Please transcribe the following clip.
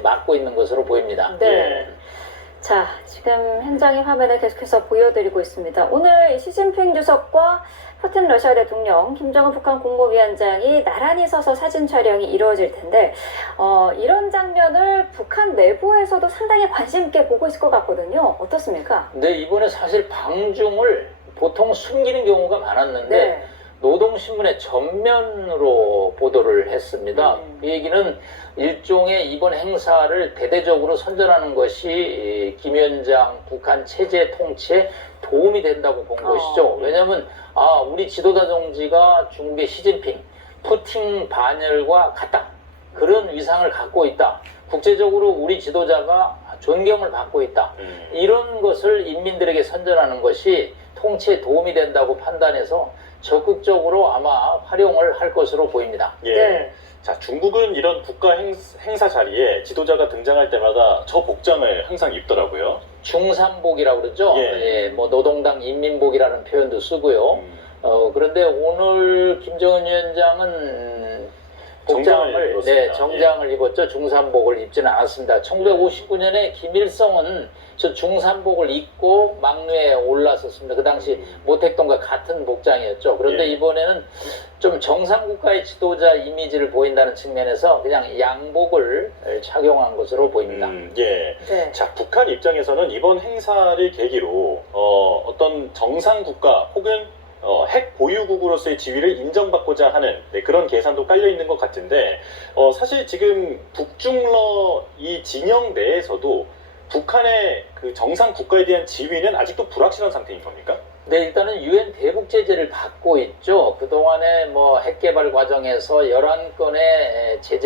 맡고 있는 것으로 보입니다. 네. 예. 자, 지금 현장의 화면을 계속해서 보여드리고 있습니다. 오늘 시진핑 주석과 푸틴 러시아 대통령, 김정은 북한 국무위원장이 나란히 서서 사진 촬영이 이루어질 텐데, 어, 이런 장면을 북한 내부에서도 상당히 관심 있게 보고 있을 것 같거든요. 어떻습니까? 근데 이번에 사실 방중을 보통 숨기는 경우가 많았는데 네. 노동신문에 전면으로 보도를 했습니다. 음. 그 얘기는 일종의 이번 행사를 대대적으로 선전하는 것이 김 위원장 북한 체제 통치에 도움이 된다고 본 어. 것이죠. 왜냐하면 아 우리 지도자 정지가 중국의 시진핑, 푸틴 반열과 같다. 그런 위상을 갖고 있다. 국제적으로 우리 지도자가 존경을 받고 있다. 음. 이런 것을 인민들에게 선전하는 것이 통치에 도움이 된다고 판단해서 적극적으로 아마 활용을 할 것으로 보입니다. 예. 네. 자, 중국은 이런 국가 행, 행사 자리에 지도자가 등장할 때마다 저 복장을 항상 입더라고요. 중삼복이라고 그러죠. 예. 예, 뭐 노동당 인민복이라는 표현도 쓰고요. 음. 어, 그런데 오늘 김정은 위원장은 정장을 복장을 입었습니다. 예. 네, 정장을 입었죠. 중삼복을 입지는 않았습니다. 1959년에 김일성은 저 중삼복을 입고 막루에 올라섰습니다. 그 당시 모택동과 같은 복장이었죠. 그런데 예. 이번에는 좀 정상 국가의 지도자 이미지를 보인다는 측면에서 그냥 양복을 착용한 것으로 보입니다. 음, 예. 네. 자, 북한 입장에서는 이번 행사를 계기로 어, 어떤 정상 국가 혹은 어, 핵 보유국으로서의 지위를 인정받고자 하는 네, 그런 계산도 깔려 있는 것 같은데 어, 사실 지금 북중러 이 진영 내에서도 북한의 그 정상 국가에 대한 지위는 아직도 불확실한 상태인 겁니까? 네, 일단은 유엔 대북 제재를 받고 있죠. 그동안에 뭐 핵 개발 과정에서 11건의 제재